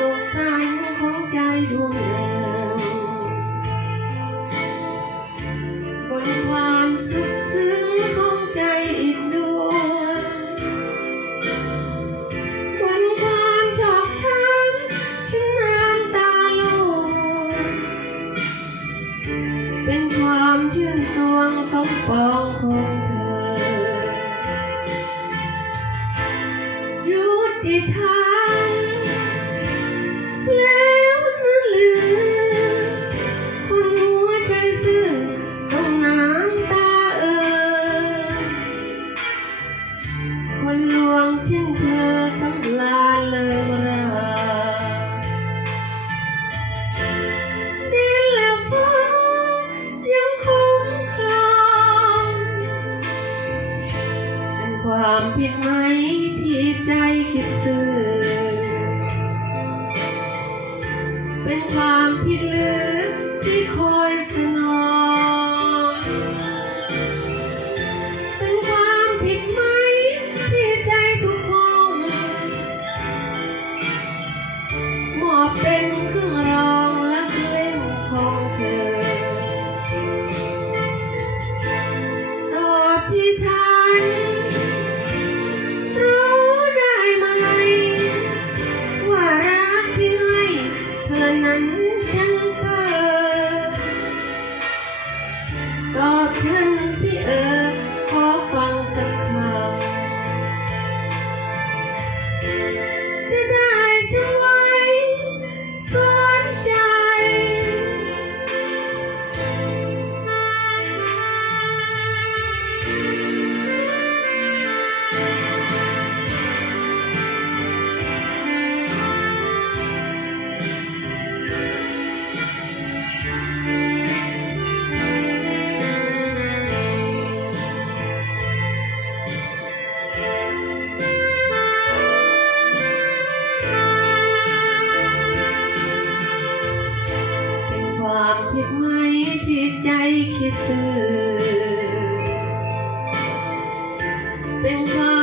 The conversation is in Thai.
วงหนึ่งบนความสุขซึ้งของใจอีกดวงบนความชอกช้ำฉันน้ำตาล่วงเป็นความชื่นสวงสมปองของเธอยุติธรรม ความผิดไหมที่ใจคิดซื่อ ฉันเสอตอบฉันสิเออขอ ความผิดไหมที่ใจคิดซื่อเป็นความ